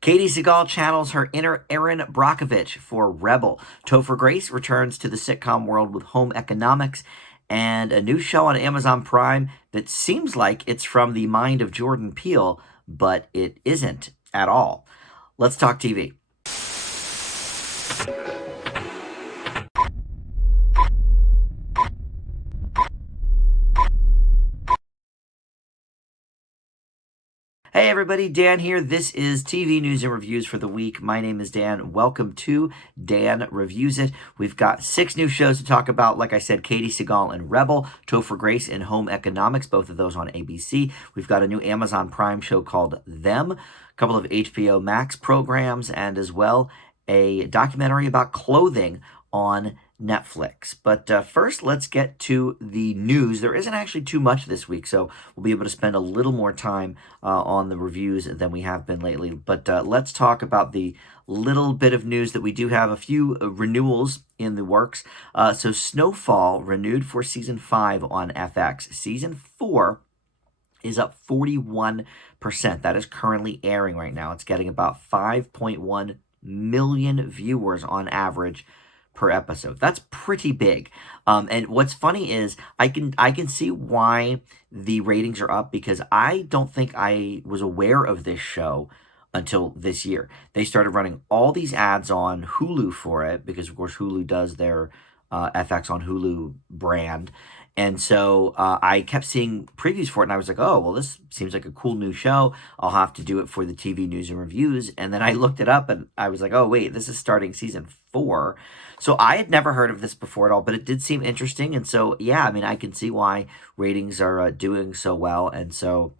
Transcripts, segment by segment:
Katie Seagal channels her inner Erin Brockovich for Rebel. Topher Grace returns to the sitcom world with Home Economics, and a new show on Amazon Prime that seems like it's from the mind of Jordan Peele, but it isn't at all. Let's talk TV. Hey everybody, Dan here. This is TV news and reviews for the week. My name is Dan. Welcome to Dan Reviews It. We've got 6 new shows to talk about. Like I said, Katie Seagal and Rebel, Topher Grace and Home Economics, both of those on ABC. We've got a new Amazon Prime show called Them, a couple of HBO Max programs, and as well a documentary about clothing on Netflix. But first, let's get to the news. There isn't actually too much this week, so we'll be able to spend a little more time on the reviews than we have been lately. But let's talk about the little bit of news that we do have. A few renewals in the works. So Snowfall renewed for season 5 on FX. Season 4 is up 41%. That is currently airing right now. It's getting about 5.1 million viewers on average per episode. That's pretty big. And what's funny is I can see why the ratings are up, because I don't think I was aware of this show until this year. They started running all these ads on Hulu for it because, of course, Hulu does their FX on Hulu brand. And so I kept seeing previews for it, and I was like, oh, well, this seems like a cool new show. I'll have to do it for the TV news and reviews. And then I looked it up, and I was like, oh, wait, this is starting season 4. So I had never heard of this before at all, but it did seem interesting. And so, yeah, I mean, I can see why ratings are doing so well. And so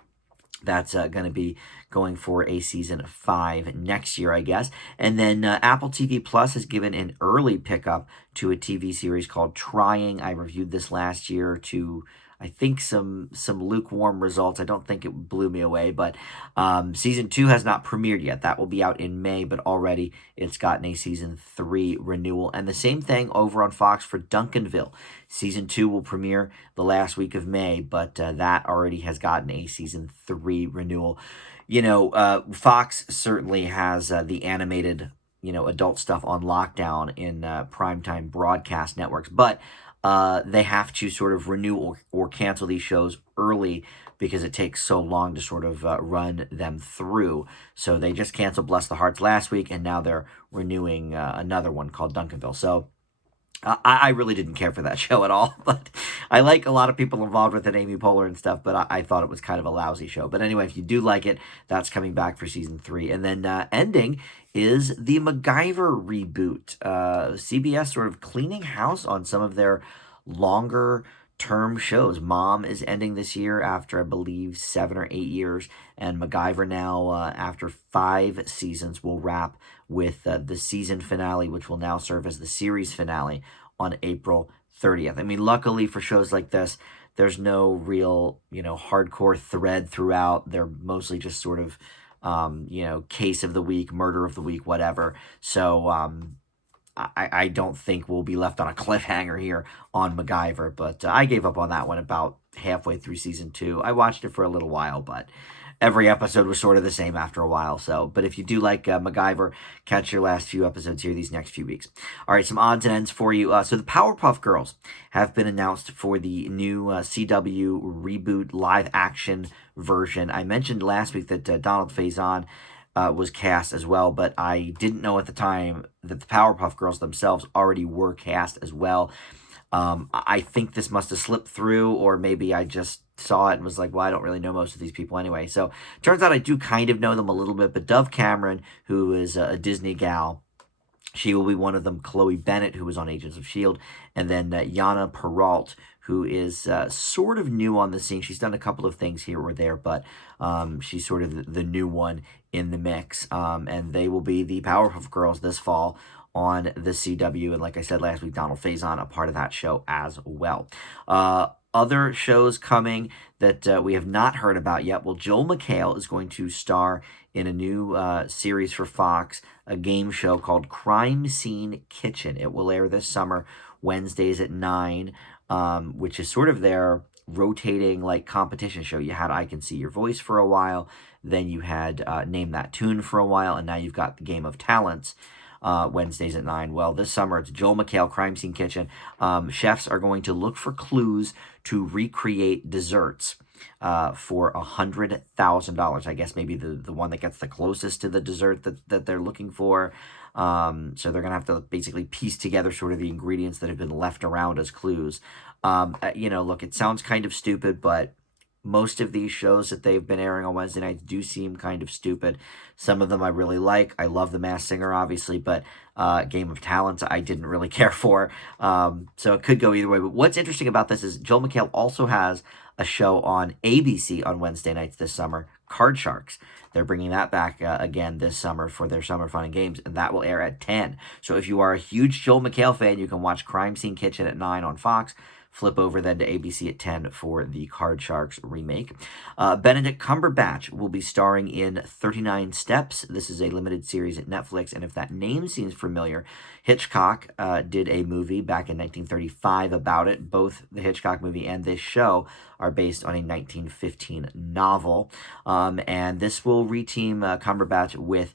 that's going to be going for a season 5 next year, I guess. And then Apple TV Plus has given an early pickup to a TV series called Trying. I reviewed this last year to, I think, some lukewarm results. I don't think it blew me away, but season 2 has not premiered yet. That will be out in May, but already it's gotten a season 3 renewal. And the same thing over on Fox for Duncanville. Season 2 will premiere the last week of May, but that already has gotten a season 3 renewal. You know, Fox certainly has the animated, adult stuff on lockdown in primetime broadcast networks, but they have to sort of renew or cancel these shows early because it takes so long to sort of run them through. So they just canceled Bless the Hearts last week, and now they're renewing another one called Duncanville. So I really didn't care for that show at all, but I like a lot of people involved with it, Amy Poehler and stuff, but I thought it was kind of a lousy show. But anyway, if you do like it, that's coming back for season 3. And then ending is the MacGyver reboot. CBS sort of cleaning house on some of their longer term shows. Mom is ending this year after, I believe, 7 or 8 years, and MacGyver now, after 5 seasons, will wrap with the season finale, which will now serve as the series finale on April 30th. I mean, luckily for shows like this, there's no real, hardcore thread throughout. They're mostly just sort of, case of the week, murder of the week, whatever. So, I don't think we'll be left on a cliffhanger here on MacGyver, but I gave up on that one about halfway through season 2. I watched it for a little while, but every episode was sort of the same after a while. So, but if you do like MacGyver, catch your last few episodes here these next few weeks. All right, some odds and ends for you. So the Powerpuff Girls have been announced for the new CW reboot live action version. I mentioned last week that Donald Faison was cast as well, but I didn't know at the time that the Powerpuff Girls themselves already were cast as well. I think this must have slipped through, or maybe I just saw it and was like, well, I don't really know most of these people anyway. So turns out I do kind of know them a little bit, but Dove Cameron, who is a Disney gal, she will be one of them. Chloe Bennett, who was on Agents of S.H.I.E.L.D., and then Yana Peralt, who is sort of new on the scene. She's done a couple of things here or there, but she's sort of the new one in the mix. And they will be the Powerpuff Girls this fall on the CW. And like I said last week, Donald Faison, a part of that show as well. Other shows coming that we have not heard about yet. Well, Joel McHale is going to star in a new series for Fox, a game show called Crime Scene Kitchen. It will air this summer, Wednesdays at 9, which is sort of their rotating like competition show. You had I Can See Your Voice for a while. Then you had Name That Tune for a while, and now you've got the Game of Talents. Wednesdays at 9. Well, this summer it's Joel McHale, Crime Scene Kitchen. Chefs are going to look for clues to recreate desserts for $100,000. I guess maybe the one that gets the closest to the dessert that they're looking for. So they're going to have to basically piece together sort of the ingredients that have been left around as clues. Look, it sounds kind of stupid, but most of these shows that they've been airing on Wednesday nights do seem kind of stupid. Some of them I really like. I love The Masked Singer, obviously, but Game of Talents I didn't really care for. So it could go either way. But what's interesting about this is Joel McHale also has a show on ABC on Wednesday nights this summer, Card Sharks. They're bringing that back again this summer for their Summer Fun and Games, and that will air at 10. So if you are a huge Joel McHale fan, you can watch Crime Scene Kitchen at 9 on Fox. Flip over then to ABC at 10 for the Card Sharks remake. Benedict Cumberbatch will be starring in 39 Steps. This is a limited series at Netflix, and if that name seems familiar, Hitchcock did a movie back in 1935 about it. Both the Hitchcock movie and this show are based on a 1915 novel, and this will reteam Cumberbatch with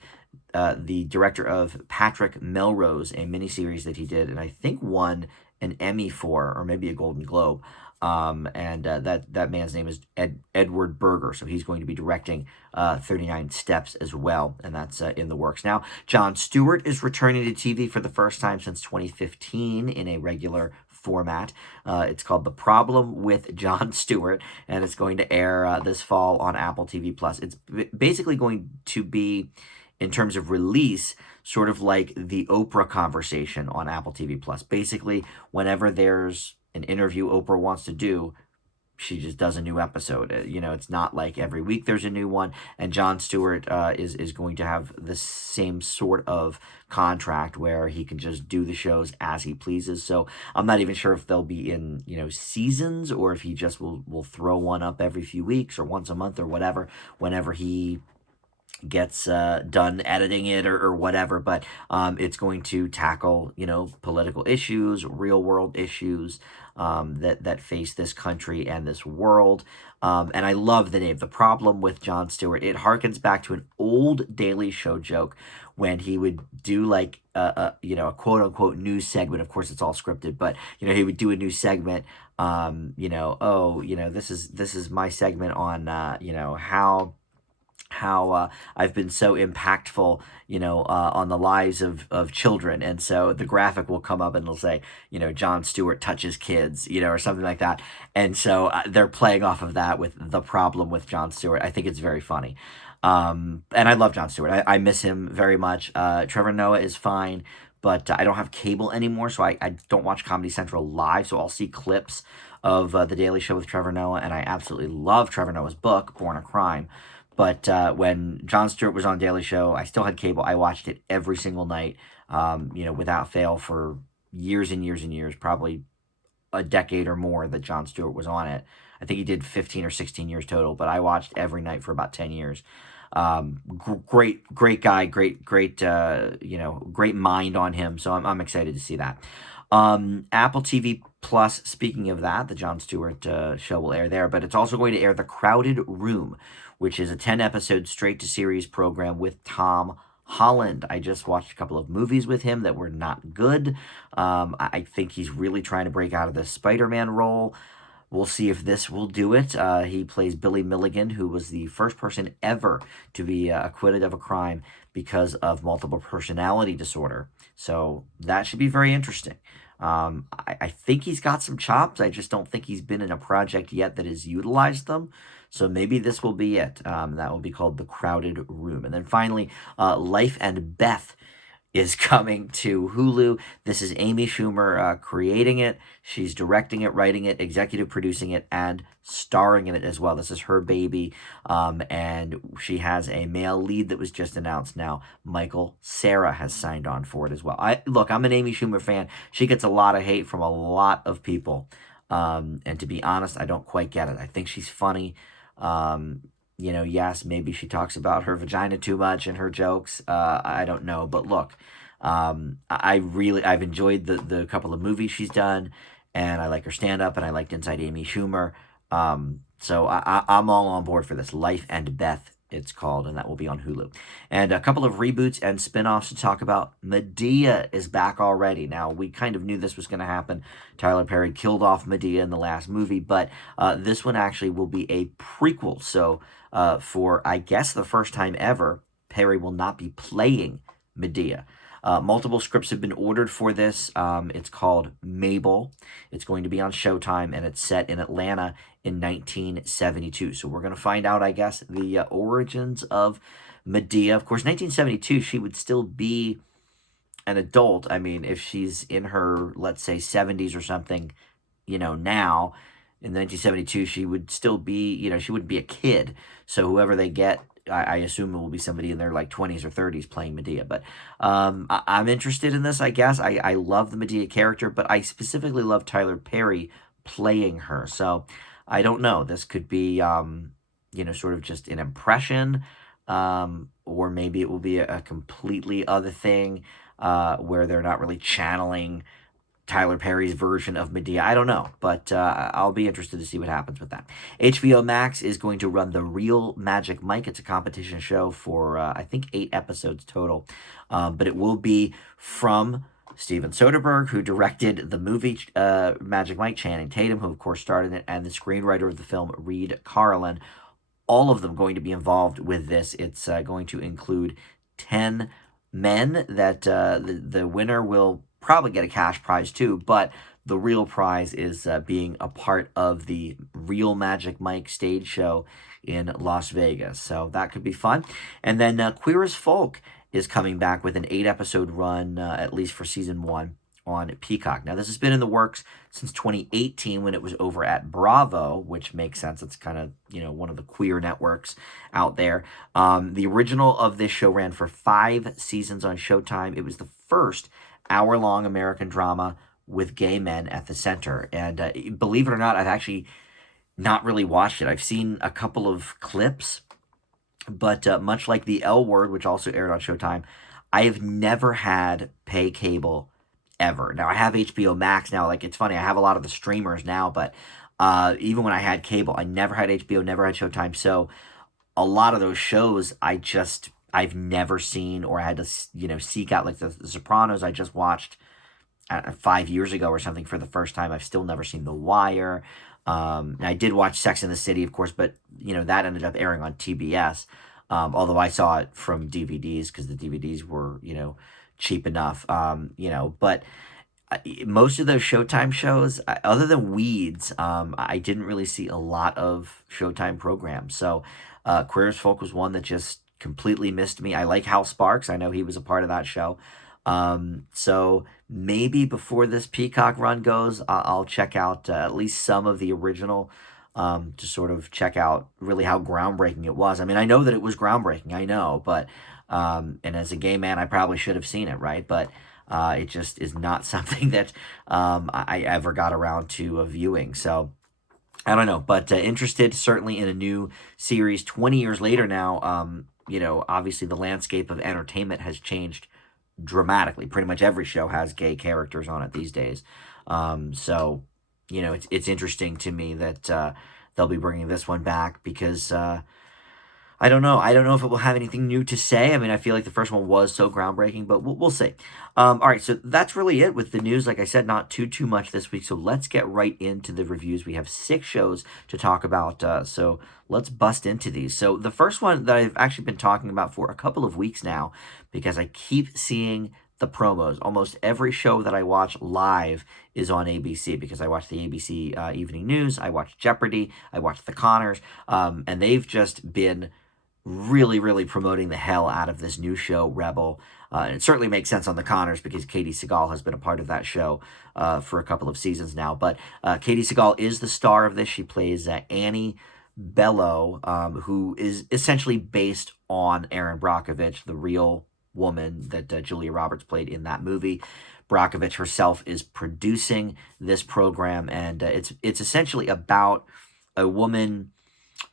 the director of Patrick Melrose, a miniseries that he did, and I think won an Emmy for, or maybe a Golden Globe. That man's name is Edward Berger, so he's going to be directing 39 Steps as well, and that's in the works. Now, Jon Stewart is returning to TV for the first time since 2015 in a regular format. It's called The Problem with Jon Stewart, and it's going to air this fall on Apple TV+. It's basically going to be, in terms of release, sort of like the Oprah conversation on Apple TV+. Basically, whenever there's an interview Oprah wants to do, she just does a new episode. It's not like every week there's a new one. And Jon Stewart is going to have the same sort of contract where he can just do the shows as he pleases. So I'm not even sure if they'll be in seasons, or if he just will throw one up every few weeks or once a month or whatever, whenever he gets done editing it or whatever. But it's going to tackle political issues, real world issues that face this country and this world. And I love the name, The Problem with Jon Stewart. It harkens back to an old Daily Show joke when he would do like a quote unquote news segment. Of course, it's all scripted, but he would do a news segment. This is my segment on how I've been so impactful, on the lives of children. And so the graphic will come up and it'll say, Jon Stewart touches kids, or something like that. And so they're playing off of that with The Problem with Jon Stewart. I think it's very funny. And I love Jon Stewart. I miss him very much. Trevor Noah is fine, but I don't have cable anymore, so I don't watch Comedy Central live. So I'll see clips of The Daily Show with Trevor Noah, and I absolutely love Trevor Noah's book, Born a Crime. But when Jon Stewart was on Daily Show, I still had cable. I watched it every single night, without fail for years and years and years, probably a decade or more that Jon Stewart was on it. I think he did 15 or 16 years total, but I watched every night for about 10 years. Great guy, great mind on him. So I'm excited to see that. Apple TV Plus, speaking of that, the Jon Stewart show will air there, but it's also going to air The Crowded Room, which is a 10-episode straight-to-series program with Tom Holland. I just watched a couple of movies with him that were not good. I think he's really trying to break out of the Spider-Man role. We'll see if this will do it. He plays Billy Milligan, who was the first person ever to be acquitted of a crime because of multiple personality disorder. So that should be very interesting. I think he's got some chops. I just don't think he's been in a project yet that has utilized them. So maybe this will be it. That will be called The Crowded Room. And then finally, Life and Beth is coming to Hulu. This is Amy Schumer creating it. She's directing it, writing it, executive producing it, and starring in it as well. This is her baby, and she has a male lead that was just announced now. Michael Cera has signed on for it as well. I'm an Amy Schumer fan. She gets a lot of hate from a lot of people, and to be honest, I don't quite get it. I think she's funny. Yes, maybe she talks about her vagina too much in her jokes. I don't know. But look, I've enjoyed the couple of movies she's done, and I like her stand-up, and I liked Inside Amy Schumer. So I'm all on board for this. Life and Beth it's called, and that will be on Hulu. And a couple of reboots and spin-offs to talk about. Medea is back already. Now, we kind of knew this was going to happen. Tyler Perry killed off Medea in the last movie, but this one actually will be a prequel. So for, I guess, the first time ever, Perry will not be playing Medea. Multiple scripts have been ordered for this. It's called Mabel. It's going to be on Showtime, and it's set in Atlanta in 1972. So we're going to find out, I guess, the origins of Medea. Of course, 1972, she would still be an adult. I mean, if she's in her, let's say, 70s or something, now, in 1972, she would still be, she wouldn't be a kid. So whoever they get, I assume it will be somebody in their like 20s or 30s playing Medea. But I'm interested in this, I guess. I love the Medea character, but I specifically love Tyler Perry playing her. So I don't know. This could be, sort of just an impression, or maybe it will be a completely other thing where they're not really channeling Tyler Perry's version of Medea. I don't know, but I'll be interested to see what happens with that. HBO Max is going to run The Real Magic Mike. It's a competition show for, I think, 8 episodes total. But it will be from Steven Soderbergh, who directed the movie Magic Mike, Channing Tatum, who, of course, starred in it, and the screenwriter of the film, Reed Carlin. All of them going to be involved with this. It's going to include 10 men that the winner will probably get a cash prize too, but the real prize is being a part of the Real Magic Mike stage show in Las Vegas. So that could be fun. And then Queer as Folk is coming back with an 8-episode run, at least for season 1, on Peacock. Now, this has been in the works since 2018 when it was over at Bravo, which makes sense. It's kind of, one of the queer networks out there. The original of this show ran for 5 seasons on Showtime. It was the first hour-long American drama with gay men at the center. And believe it or not, I've actually not really watched it. I've seen a couple of clips, but much like The L Word, which also aired on Showtime, I have never had pay cable ever. Now, I have HBO Max now. Like, it's funny, I have a lot of the streamers now, but even when I had cable, I never had HBO, never had Showtime. So a lot of those shows I've never seen, or I had to, seek out, like the Sopranos I just watched 5 years ago or something for the first time. I've still never seen The Wire. I did watch Sex and the City, of course, but, that ended up airing on TBS, although I saw it from DVDs because the DVDs were, cheap enough, but most of those Showtime shows, other than Weeds, I didn't really see a lot of Showtime programs. So Queer as Folk was one that just completely missed me. I like Hal Sparks. I know he was a part of that show. So maybe before this Peacock run goes, I'll check out at least some of the original, to sort of check out really how groundbreaking it was. I mean, I know that it was groundbreaking, I know, but and as a gay man, I probably should have seen it, right? But it just is not something that I ever got around to viewing. So I don't know, but interested certainly in a new series 20 years later now. Obviously the landscape of entertainment has changed dramatically. Pretty much every show has gay characters on it these days. So, it's interesting to me that they'll be bringing this one back because I don't know. I don't know if it will have anything new to say. I mean, I feel like the first one was so groundbreaking, but we'll see. All right, so that's really it with the news. Like I said, not too much this week. So let's get right into the reviews. We have 6 shows to talk about, so let's bust into these. So the first one that I've actually been talking about for a couple of weeks now, because I keep seeing the promos. Almost every show that I watch live is on ABC because I watch the ABC Evening News, I watch Jeopardy, I watch The Conners, and they've just been really promoting the hell out of this new show, Rebel. And it certainly makes sense on The Conners because Katie Seagal has been a part of that show for a couple of seasons now. But Katie Seagal is the star of this. She plays Annie Bello, who is essentially based on Erin Brockovich, the real woman that Julia Roberts played in that movie. Brockovich herself is producing this program, and it's essentially about a woman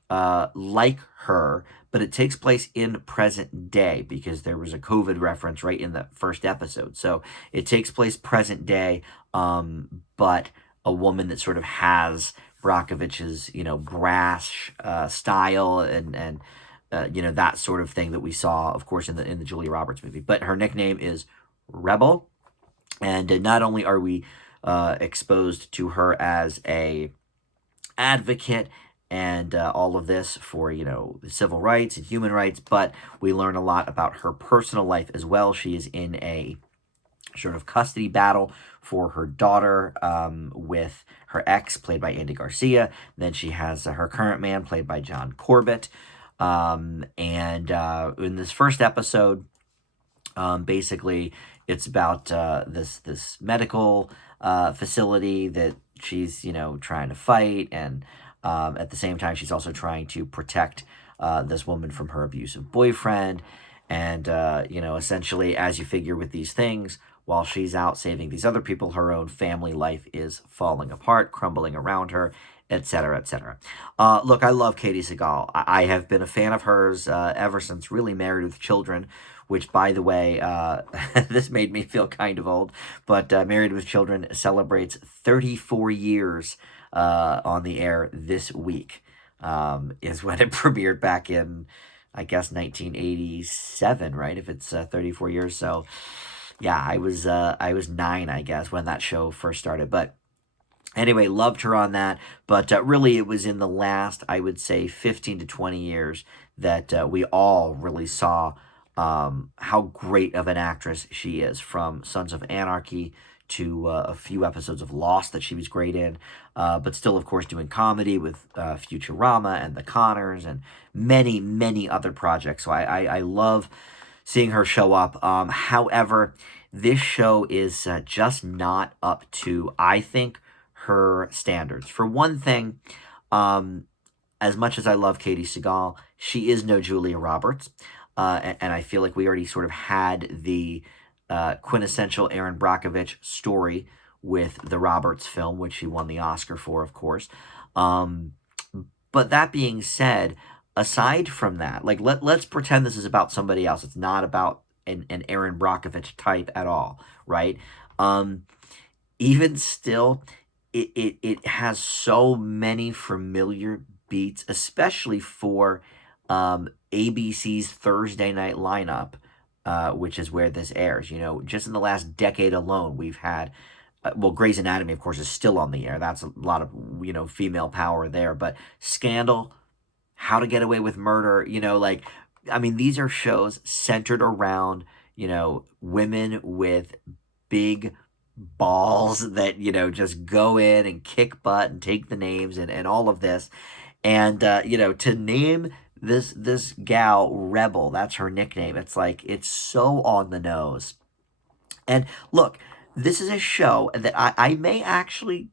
like her, but it takes place in present day because there was a COVID reference right in the first episode. So it takes place present day, but a woman that sort of has Brockovich's, brash style and that sort of thing that we saw, of course, in the Julia Roberts movie. But her nickname is Rebel, and not only are we exposed to her as a advocate and all of this for civil rights and human rights, but we learn a lot about her personal life as well. She is in a sort of custody battle for her daughter with her ex, played by Andy Garcia. Then she has her current man, played by John Corbett. And in this first episode, basically, it's about this medical facility that she's trying to fight, and at the same time, she's also trying to protect this woman from her abusive boyfriend. And essentially, as you figure with these things, while she's out saving these other people, her own family life is falling apart, crumbling around her, etc., etc. Look, I love Katie Sagal. I have been a fan of hers ever since really Married with Children, which, by the way, this made me feel kind of old, but Married with Children celebrates 34 years on the air this week, is when it premiered back in, I guess, 1987, right? If it's 34 years. So, yeah, I was 9, I guess, when that show first started. But anyway, loved her on that. But really, it was in the last, I would say, 15 to 20 years that we all really saw how great of an actress she is, from Sons of Anarchy to a few episodes of Lost that she was great in, but still, of course, doing comedy with Futurama and The Conners and many, many other projects. So I love seeing her show up. However, this show is just not up to, I think, her standards. For one thing, as much as I love Katie Sagal, she is no Julia Roberts. And I feel like we already sort of had the quintessential Erin Brockovich story with the Roberts film, which she won the Oscar for, of course. But that being said, aside from that, like let's pretend this is about somebody else. It's not about an Erin Brockovich type at all, right? Even still, it has so many familiar beats, especially for ABC's Thursday night lineup, which is where this airs. Just in the last decade alone, we've had, well, Grey's Anatomy, of course, is still on the air. That's a lot of, female power there. But Scandal, How to Get Away with Murder, these are shows centered around, women with big balls that, just go in and kick butt and take the names and all of this. And, to name this gal Rebel, that's her nickname. It's like, it's so on the nose. And look, this is a show that I may actually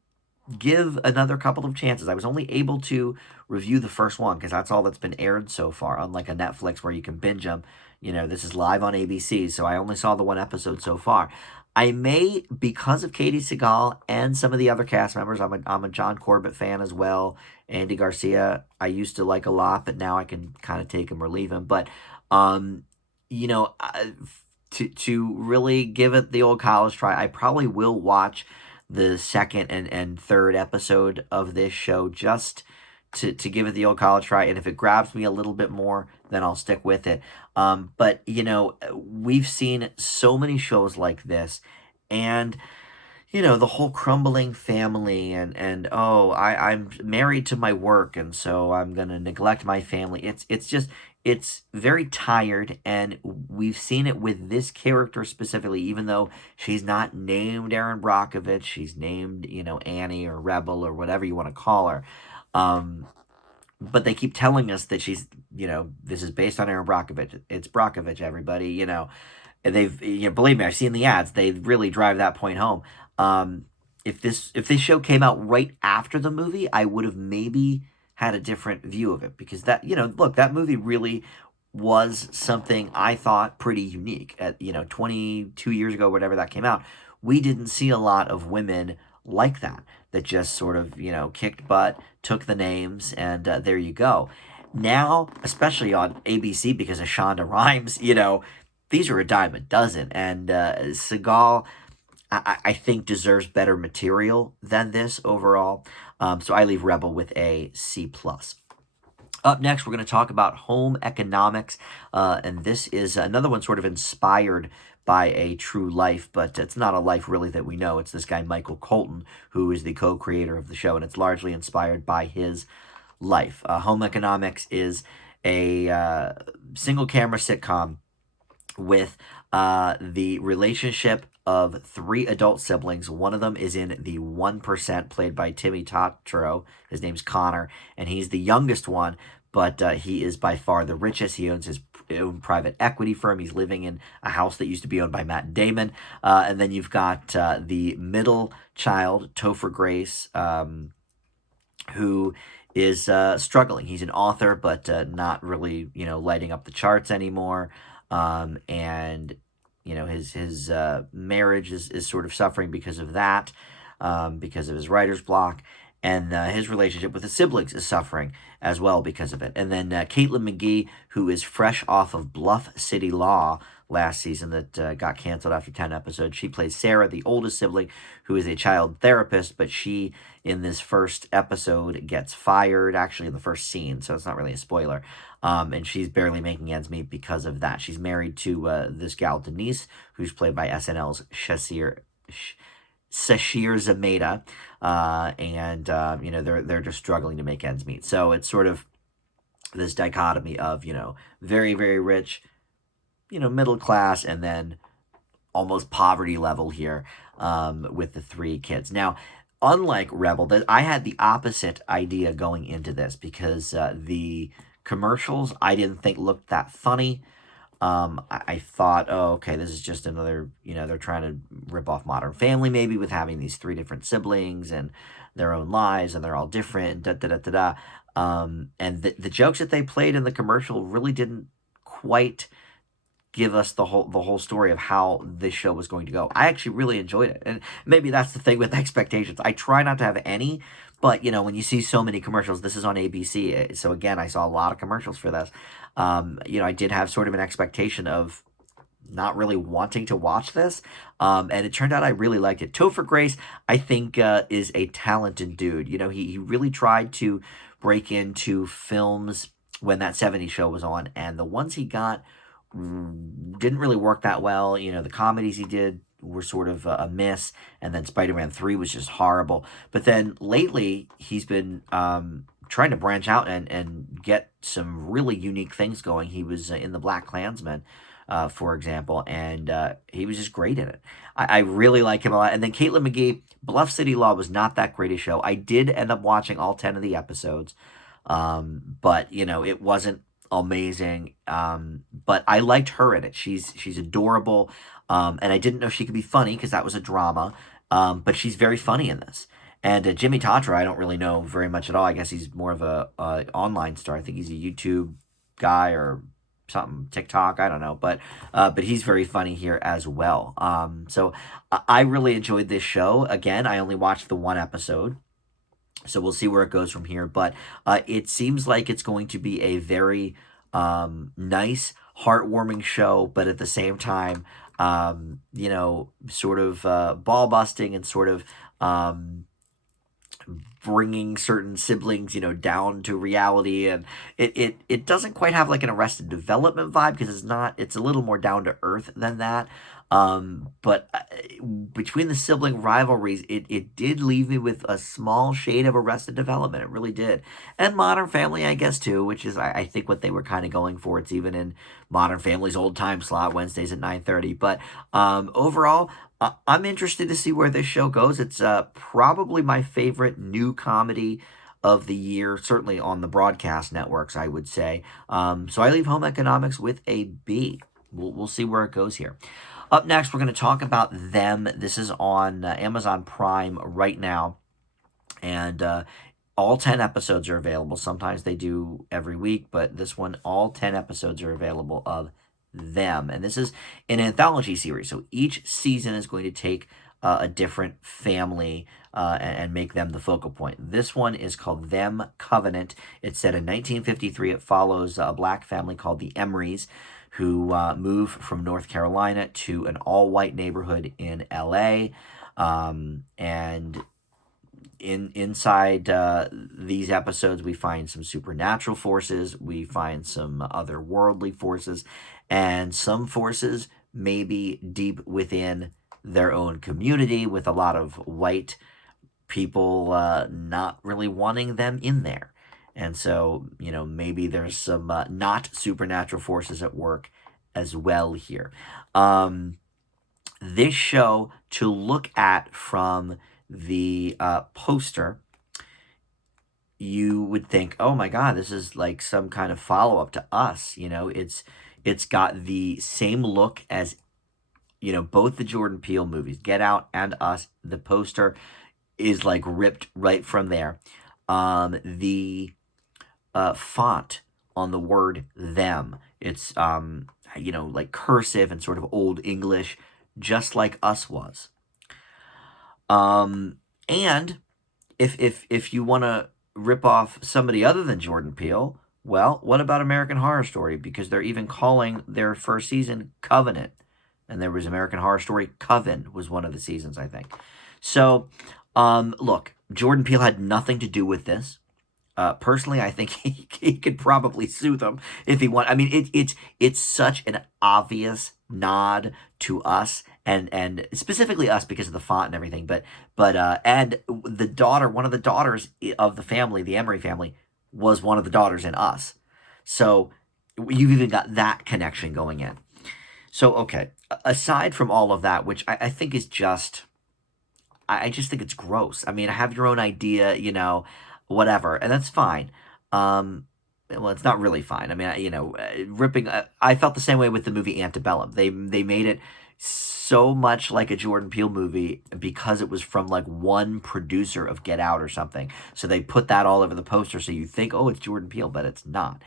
give another couple of chances. I was only able to review the first one because that's all that's been aired so far, unlike a Netflix where you can binge them. This is live on ABC, so I only saw the one episode so far. I may, because of Katie Sagal and some of the other cast members, I'm a John Corbett fan as well. Andy Garcia, I used to like a lot, but now I can kind of take him or leave him. But, to really give it the old college try, I probably will watch the second and third episode of this show just to give it the old college try. And if it grabs me a little bit more, then I'll stick with it. But, we've seen so many shows like this, and the whole crumbling family and oh, I'm married to my work, and so I'm gonna neglect my family. It's very tired, and we've seen it with this character specifically, even though she's not named Erin Brockovich, she's named, Annie or Rebel or whatever you want to call her. But they keep telling us that she's, this is based on Erin Brockovich. It's Brockovich, everybody, And they've, believe me, I've seen the ads. They really drive that point home. If this show came out right after the movie, I would have maybe had a different view of it, because that, look, that movie really was something I thought pretty unique. At 22 years ago, whatever that came out, we didn't see a lot of women like that just sort of kicked butt, took the names, and there you go. Now, especially on ABC, because of Shonda Rhimes, these are a dime a dozen. And Seagal, I think, deserves better material than this overall. So I leave Rebel with a C+. Up next, we're going to talk about home economics, and this is another one sort of inspired by a true life, but it's not a life really that we know. It's this guy, Michael Colton, who is the co-creator of the show, and it's largely inspired by his life. Home economics is a single camera sitcom with the relationship of three adult siblings. One of them is in the 1%, played by Timmy Tatro. His name's Connor, and he's the youngest one, but he is by far the richest. He owns his own private equity firm. He's living in a house that used to be owned by Matt Damon. And then you've got the middle child, Topher Grace, who is struggling. He's an author, but not really, lighting up the charts anymore. And his marriage is sort of suffering because of that, because of his writer's block. And his relationship with his siblings is suffering as well because of it. And then Caitlin McGee, who is fresh off of Bluff City Law last season that got canceled after 10 episodes. She plays Sarah, the oldest sibling, who is a child therapist, but she, in this first episode, gets fired, actually in the first scene, so it's not really a spoiler. And she's barely making ends meet because of that. She's married to this gal, Denise, who's played by SNL's Sashir Zameda, and they're just struggling to make ends meet. So it's sort of this dichotomy of very, very rich, middle class, and then almost poverty level here, with the three kids. Now, unlike Rebel, I had the opposite idea going into this because the commercials I didn't think looked that funny. I thought, oh, okay, this is just another, they're trying to rip off Modern Family maybe with having these three different siblings and their own lives, and they're all different, da da da da da. And the jokes that they played in the commercial really didn't quite give us the whole story of how this show was going to go. I actually really enjoyed it, and maybe that's the thing with expectations. I try not to have any, but when you see so many commercials, this is on ABC, so again, I saw a lot of commercials for this. I did have sort of an expectation of not really wanting to watch this, and it turned out I really liked it. Topher Grace, I think, is a talented dude. He really tried to break into films when that 70s show was on, and the ones he got didn't really work that well. The comedies he did were sort of a miss, and then Spider-Man 3 was just horrible. But then lately, he's been trying to branch out and get some really unique things going. He was in The Black Klansman, for example, and he was just great in it. I really like him a lot. And then Caitlin McGee, Bluff City Law was not that great a show. I did end up watching all 10 of the episodes, but, it wasn't amazing, but I liked her in it. She's adorable, and I didn't know she could be funny because that was a drama, but she's very funny in this. And Jimmy Tatra, I don't really know very much at all. I guess he's more of a online star. I think he's a YouTube guy or something, TikTok, I don't know, but he's very funny here as well. So I really enjoyed this show. Again, I only watched the one episode, so we'll see where it goes from here. But it seems like it's going to be a very nice, heartwarming show, but at the same time, sort of ball busting and sort of bringing certain siblings, down to reality. And it doesn't quite have like an Arrested Development vibe because it's a little more down to earth than that. But between the sibling rivalries, it did leave me with a small shade of Arrested Development. It really did. And Modern Family, I guess, too, which is, I think, what they were kind of going for. It's even in Modern Family's old time slot, Wednesdays at 9:30. But overall, I'm interested to see where this show goes. It's probably my favorite new comedy of the year, certainly on the broadcast networks, I would say. So I leave Home Economics with a B. We'll see where it goes here. Up next, we're going to talk about Them. This is on Amazon Prime right now, and all 10 episodes are available. Sometimes they do every week, but this one, all 10 episodes are available of Them. And this is an anthology series, so each season is going to take a different family and make them the focal point. This one is called Them Covenant. It's set in 1953. It follows a black family called the Emrys, who move from North Carolina to an all-white neighborhood in L.A., and inside these episodes, we find some supernatural forces, we find some otherworldly forces, and some forces maybe deep within their own community, with a lot of white people not really wanting them in there. And so, maybe there's some not supernatural forces at work as well here. Um, this show, to look at from the poster, you would think, oh my God, this is like some kind of follow up to Us. It's got the same look as both the Jordan Peele movies, Get Out and Us. The poster is like ripped right from there. The font on the word them, it's like cursive and sort of old English, just like Us was. And if you want to rip off somebody other than Jordan Peele, well, what about American Horror Story? Because they're even calling their first season Covenant. And there was American Horror Story Coven was one of the seasons, I think. So, look, Jordan Peele had nothing to do with this. Personally, I think he could probably sue them if he want. I mean, it's such an obvious nod to Us, and specifically Us because of the font and everything. But and the daughter, one of the daughters of the family, the Emery family, was one of the daughters in Us. So you've even got that connection going in. So okay, aside from all of that, which I think is just, I just think it's gross. I mean, have your own idea, whatever, and that's fine. Well, it's not really fine. I mean, ripping. I felt the same way with the movie Antebellum. They made it so much like a Jordan Peele movie because it was from like one producer of Get Out or something. So they put that all over the poster, so you think, oh, it's Jordan Peele, but it's not.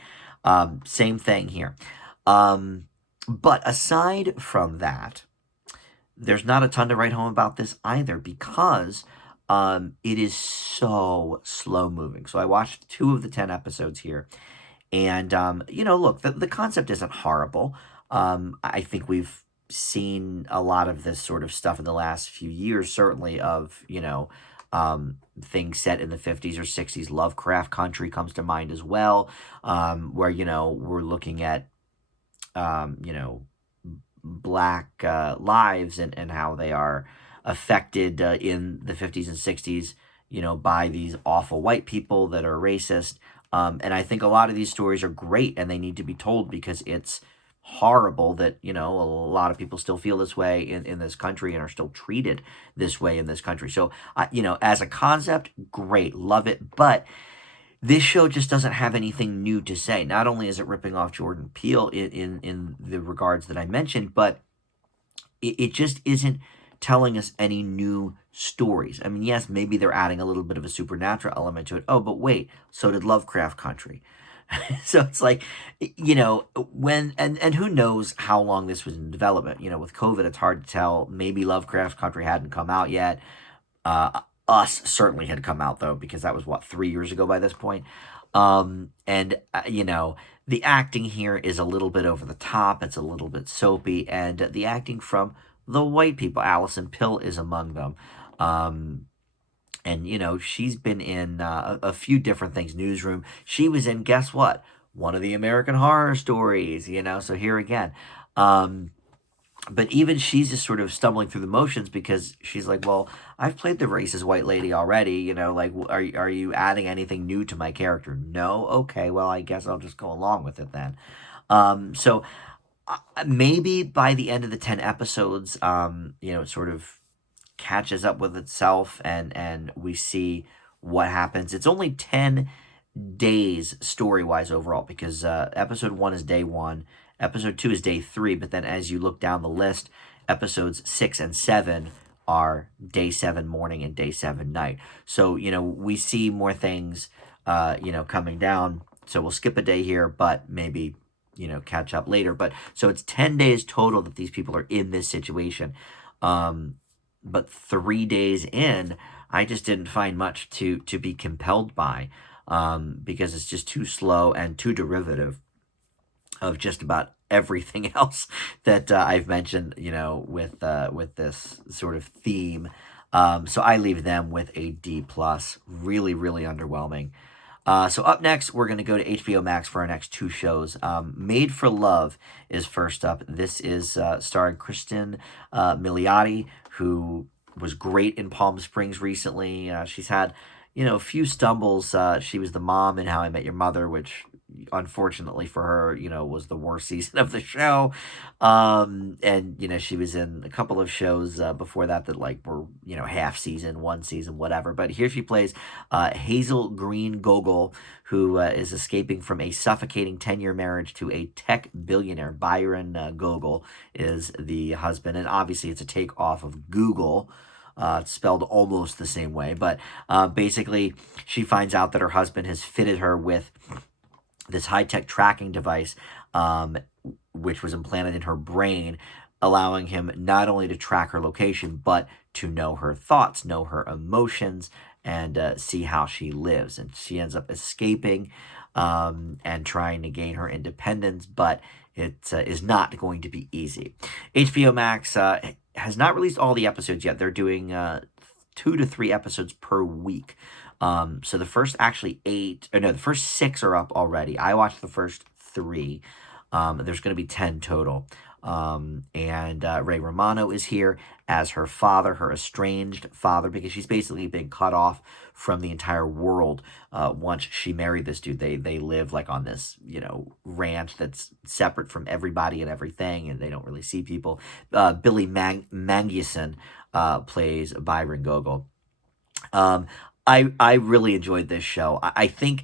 Same thing here. But aside from that, there's not a ton to write home about this either, because it is so slow moving. So I watched 2 of the 10 episodes here. And, look, the concept isn't horrible. I think we've seen a lot of this sort of stuff in the last few years, certainly, of, things set in the 50s or 60s. Lovecraft Country comes to mind as well, where, we're looking at, black lives, and how they are affected in the 50s and 60s, by these awful white people that are racist. And I think a lot of these stories are great and they need to be told, because it's horrible that, a lot of people still feel this way in this country and are still treated this way in this country. So, as a concept, great, love it. But this show just doesn't have anything new to say. Not only is it ripping off Jordan Peele in the regards that I mentioned, but it just isn't telling us any new stories. I mean, yes, maybe they're adding a little bit of a supernatural element to it. Oh, but wait, so did Lovecraft Country. So it's like, when, and who knows how long this was in development. With COVID, it's hard to tell. Maybe Lovecraft Country hadn't come out yet. Us certainly had come out, though, because that was, 3 years ago by this point. And the acting here is a little bit over the top. It's a little bit soapy. And the acting from the white people, Allison Pill is among them. And she's been in a few different things. Newsroom. She was in, guess what? One of the American Horror Stories, so here again. But even she's just sort of stumbling through the motions, because she's like, well, I've played the racist white lady already, like, are you adding anything new to my character? No? Okay, well, I guess I'll just go along with it then. So maybe by the end of the 10 episodes, it sort of catches up with itself, and we see what happens. It's only 10 days story-wise overall, because episode 1 is day 1. Episode 2 is day 3, but then as you look down the list, episodes 6 and 7 are day 7 morning and day 7 night. So, we see more things, coming down. So we'll skip a day here, but maybe, catch up later. But so it's 10 days total that these people are in this situation. But 3 days in, I just didn't find much to be compelled by, because it's just too slow and too derivative of just about everything else that I've mentioned, with this sort of theme. So I leave them with a D plus. Really, really underwhelming. So up next, we're going to go to HBO Max for our next two shows. Made for Love is first up. This is starring Kristen Milioti, who was great in Palm Springs recently. She's had, a few stumbles. She was the mom in How I Met Your Mother, which unfortunately for her, was the worst season of the show. And she was in a couple of shows before that that like were, half season, one season, whatever. But here she plays Hazel Green Gogol, who is escaping from a suffocating 10-year marriage to a tech billionaire. Byron Gogol is the husband, and obviously it's a take off of Google. It's spelled almost the same way, but basically she finds out that her husband has fitted her with this high-tech tracking device, which was implanted in her brain, allowing him not only to track her location, but to know her thoughts, know her emotions, and see how she lives. And she ends up escaping and trying to gain her independence, but it is not going to be easy. HBO Max has not released all the episodes yet. They're doing 2 to 3 episodes per week. So the first the first 6 are up already. I watched the first 3. There's going to be 10 total. And Ray Romano is here as her father, her estranged father, because she's basically been cut off from the entire world once she married this dude. They live like on this, ranch that's separate from everybody and everything, and they don't really see people. Billy Magnuson plays Byron Gogol. Um, I really enjoyed this show. I think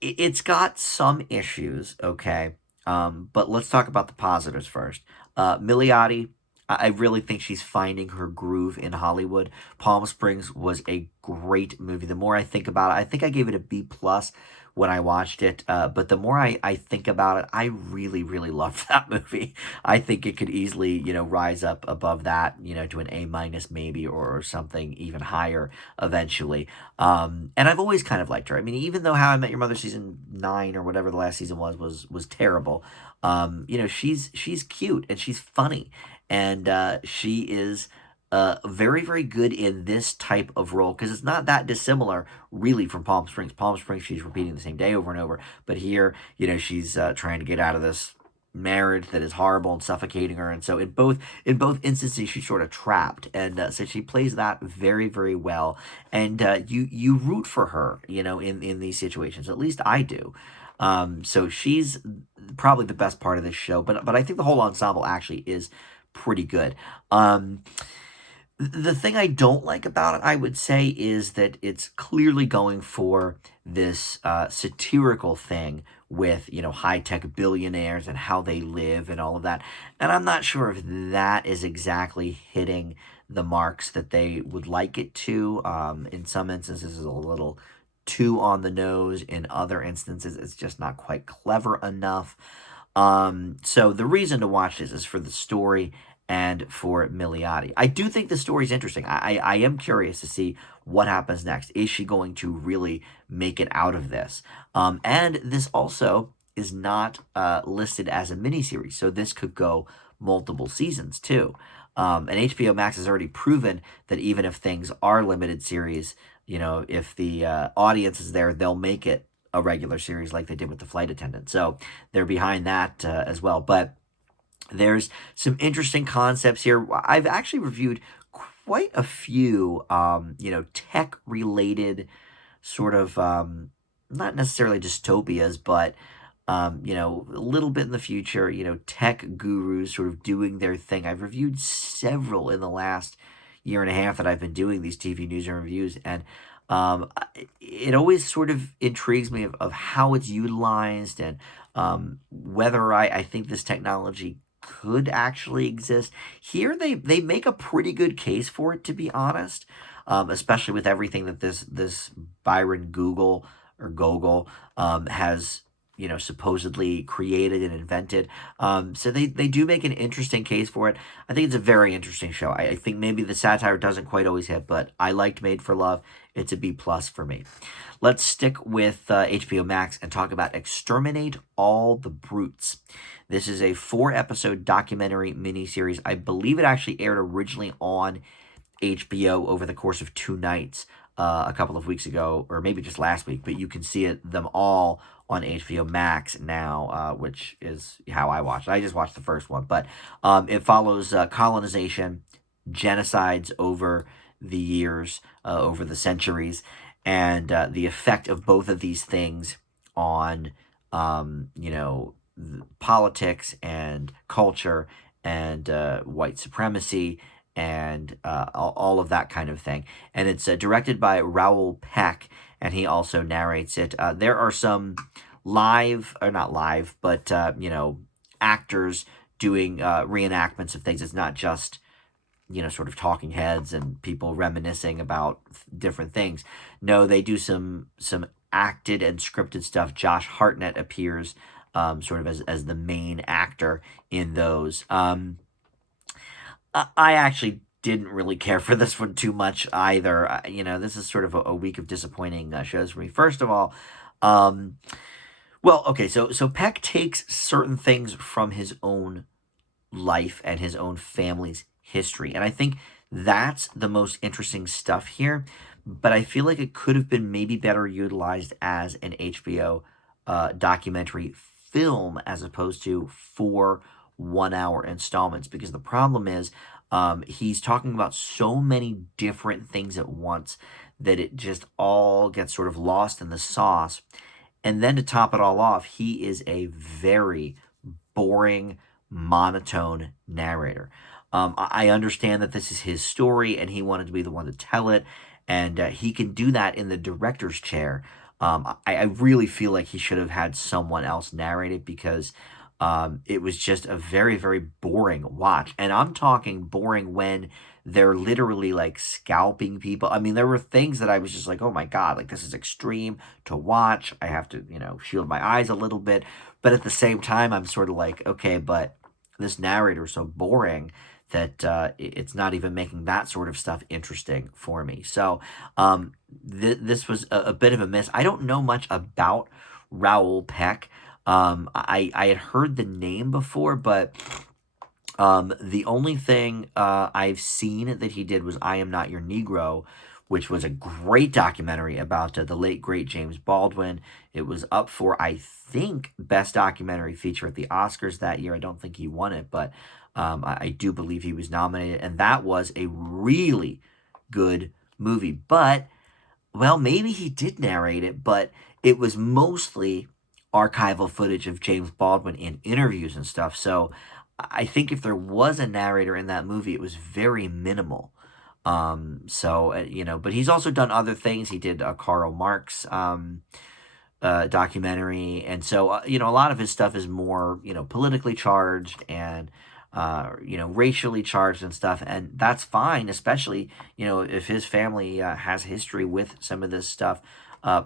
it's got some issues, okay? But let's talk about the positives first. Milioti, I really think she's finding her groove in Hollywood. Palm Springs was a great movie. The more I think about it, I think I gave it a B plus when I watched it. But the more I think about it, I really, really loved that movie. I think it could easily, rise up above that, to an A minus maybe or something even higher eventually. And I've always kind of liked her. I mean, even though How I Met Your Mother season 9 or whatever the last season was terrible, she's cute and she's funny, and she is very, very good in this type of role because it's not that dissimilar really from Palm Springs. Palm Springs, she's repeating the same day over and over, but here, she's trying to get out of this marriage that is horrible and suffocating her, and so in both instances she's sort of trapped, and so she plays that very, very well, and you root for her, in these situations. At least I do. So she's probably the best part of this show, but I think the whole ensemble actually is pretty good. The thing I don't like about it, I would say, is that it's clearly going for this satirical thing with, high-tech billionaires and how they live and all of that. And I'm not sure if that is exactly hitting the marks that they would like it to. In some instances, it's a little too on the nose. In other instances, it's just not quite clever enough. So the reason to watch this is for the story and for Milioti. I do think the story's interesting. I am curious to see what happens next. Is she going to really make it out of this? And this also is not listed as a miniseries, so this could go multiple seasons too. And HBO Max has already proven that even if things are limited series, if the audience is there, they'll make it a regular series like they did with The Flight Attendant. So they're behind that as well. But there's some interesting concepts here. I've actually reviewed quite a few, tech-related sort of, not necessarily dystopias, but, a little bit in the future, tech gurus sort of doing their thing. I've reviewed several in the last year and a half that I've been doing these TV news and reviews, and it always sort of intrigues me of how it's utilized and whether I think this technology could actually exist. Here they make a pretty good case for it, to be honest, especially with everything that this Byron Gogol has supposedly created and invented. So they do make an interesting case for it. I think it's a very interesting show. I think maybe the satire doesn't quite always hit, but I liked Made for Love. It's a B plus for me. Let's stick with HBO Max and talk about Exterminate All The Brutes. This is a 4-episode documentary miniseries. I believe it actually aired originally on HBO over the course of 2 nights a couple of weeks ago, or maybe just last week, but you can see them all on HBO Max now, which is how I watched it. I just watched the first one, but it follows colonization, genocides over the years, over the centuries, and the effect of both of these things on, politics and culture and white supremacy and all of that kind of thing. And it's directed by Raoul Peck, and he also narrates it. There are some live, or not live, but, actors doing reenactments of things. It's not just, sort of talking heads and people reminiscing about different things. No, they do some acted and scripted stuff. Josh Hartnett appears sort of as the main actor in those. I actually didn't really care for this one too much either. This is sort of a week of disappointing shows for me. First of all, um, well, okay, so Peck takes certain things from his own life and his own family's history, and I think that's the most interesting stuff here. But I feel like it could have been maybe better utilized as an HBO documentary film as opposed to 4 1-hour installments, because the problem is he's talking about so many different things at once that it just all gets sort of lost in the sauce. And then to top it all off, he is a very boring, monotone narrator. I understand that this is his story and he wanted to be the one to tell it, and he can do that in the director's chair. I really feel like he should have had someone else narrate it, because it was just a very, very boring watch. And I'm talking boring when they're literally like scalping people. I mean, there were things that I was just like, oh my God, like this is extreme to watch. I have to, shield my eyes a little bit. But at the same time, I'm sort of like, okay, but this narrator is so boring that it's not even making that sort of stuff interesting for me. So this was a bit of a miss. I don't know much about Raoul Peck. I had heard the name before, but the only thing I've seen that he did was I Am Not Your Negro, which was a great documentary about the late, great James Baldwin. It was up for, I think, Best Documentary Feature at the Oscars that year. I don't think he won it, but I do believe he was nominated, and that was a really good movie. But, well, maybe he did narrate it, but it was mostly archival footage of James Baldwin in interviews and stuff. So I think if there was a narrator in that movie, it was very minimal. But he's also done other things. He did a Karl Marx documentary, and so a lot of his stuff is more politically charged and racially charged and stuff, and that's fine, especially if his family has history with some of this stuff.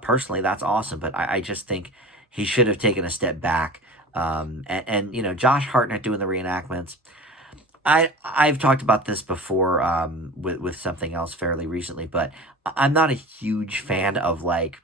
Personally, that's awesome, but I just think he should have taken a step back. And Josh Hartnett doing the reenactments. I've talked about this before with something else fairly recently, but I'm not a huge fan of like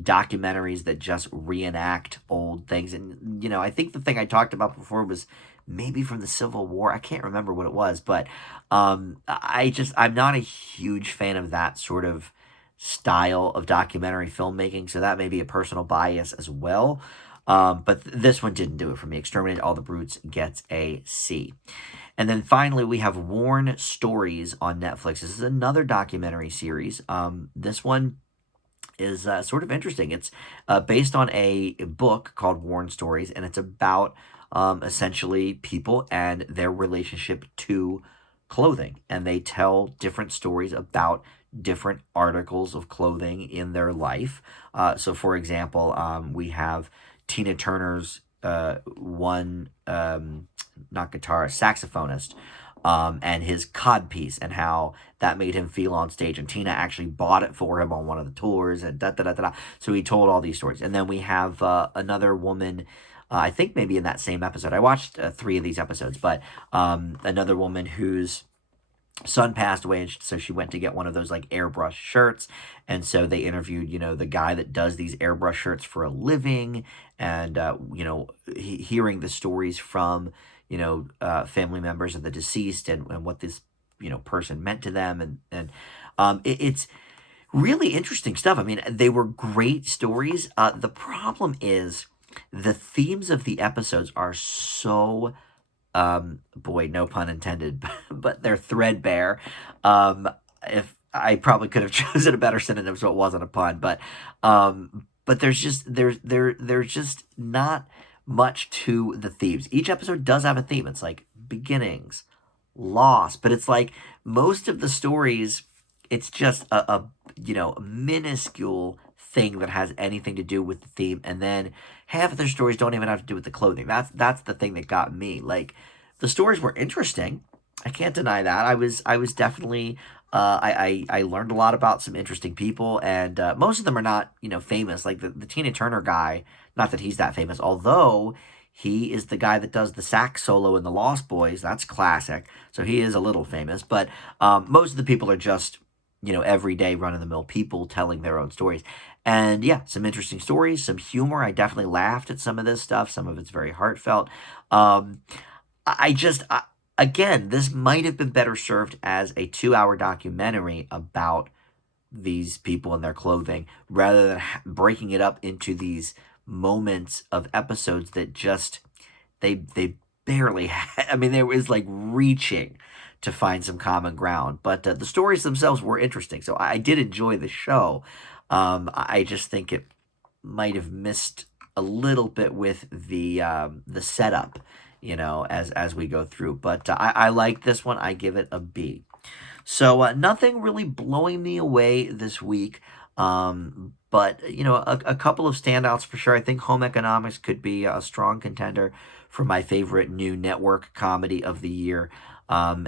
documentaries that just reenact old things. And I think the thing I talked about before was maybe from the Civil War. I can't remember what it was, but I'm not a huge fan of that sort of style of documentary filmmaking. So that may be a personal bias as well. But this one didn't do it for me. Exterminate All the Brutes gets a C. And then finally, we have Worn Stories on Netflix. This is another documentary series. This one is sort of interesting. It's based on a book called Worn Stories, and it's about essentially people and their relationship to clothing. And they tell different stories about different articles of clothing in their life. So, for example, we have Tina Turner's one, not guitarist, saxophonist, and his codpiece and how that made him feel on stage. And Tina actually bought it for him on one of the tours and da da da da. Da. So he told all these stories. And then we have another woman. I think maybe in that same episode. I watched 3 of these episodes, but another woman whose son passed away, and so she went to get one of those like airbrush shirts, and so they interviewed the guy that does these airbrush shirts for a living, and hearing the stories from family members of the deceased, and what this person meant to them, and it's really interesting stuff. I mean, they were great stories. The problem is the themes of the episodes are so boy, no pun intended, but they're threadbare. If I probably could have chosen a better synonym so it wasn't a pun, but there's just not much to the themes. Each episode does have a theme. It's like beginnings, loss, but it's like most of the stories, it's just a minuscule thing that has anything to do with the theme, and then half of their stories don't even have to do with the clothing. That's the thing that got me. Like, the stories were interesting. I can't deny that. I was definitely I learned a lot about some interesting people, and most of them are not famous. Like the Tina Turner guy, not that he's that famous, although he is the guy that does the sax solo in the Lost Boys. That's classic. So he is a little famous, but most of the people are just everyday run of the mill people telling their own stories. And yeah, some interesting stories, some humor. I definitely laughed at some of this stuff. Some of it's very heartfelt. Um, I just, again, this might have been better served as a 2-hour documentary about these people and their clothing rather than breaking it up into these moments of episodes that just, they barely had. I mean, there was like reaching to find some common ground, but the stories themselves were interesting. So I did enjoy the show. I just think it might have missed a little bit with the setup, as we go through. But I like this one. I give it a B. So nothing really blowing me away this week. But a couple of standouts for sure. I think Home Economics could be a strong contender for my favorite new network comedy of the year. And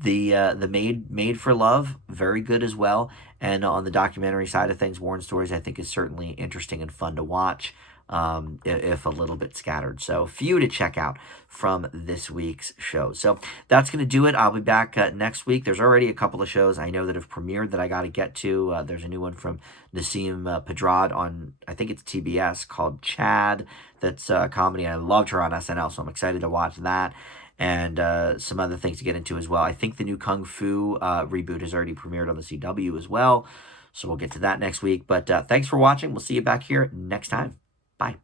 the Made for Love, very good as well. And on the documentary side of things, Warren Stories, I think, is certainly interesting and fun to watch, if a little bit scattered. So few to check out from this week's show. So that's going to do it. I'll be back next week. There's already a couple of shows I know that have premiered that I got to get to. There's a new one from Nassim Pedrad on, I think it's TBS, called Chad. That's a comedy. I loved her on SNL, so I'm excited to watch that. And some other things to get into as well. I think the new Kung Fu reboot has already premiered on the CW as well. So we'll get to that next week. But thanks for watching. We'll see you back here next time. Bye.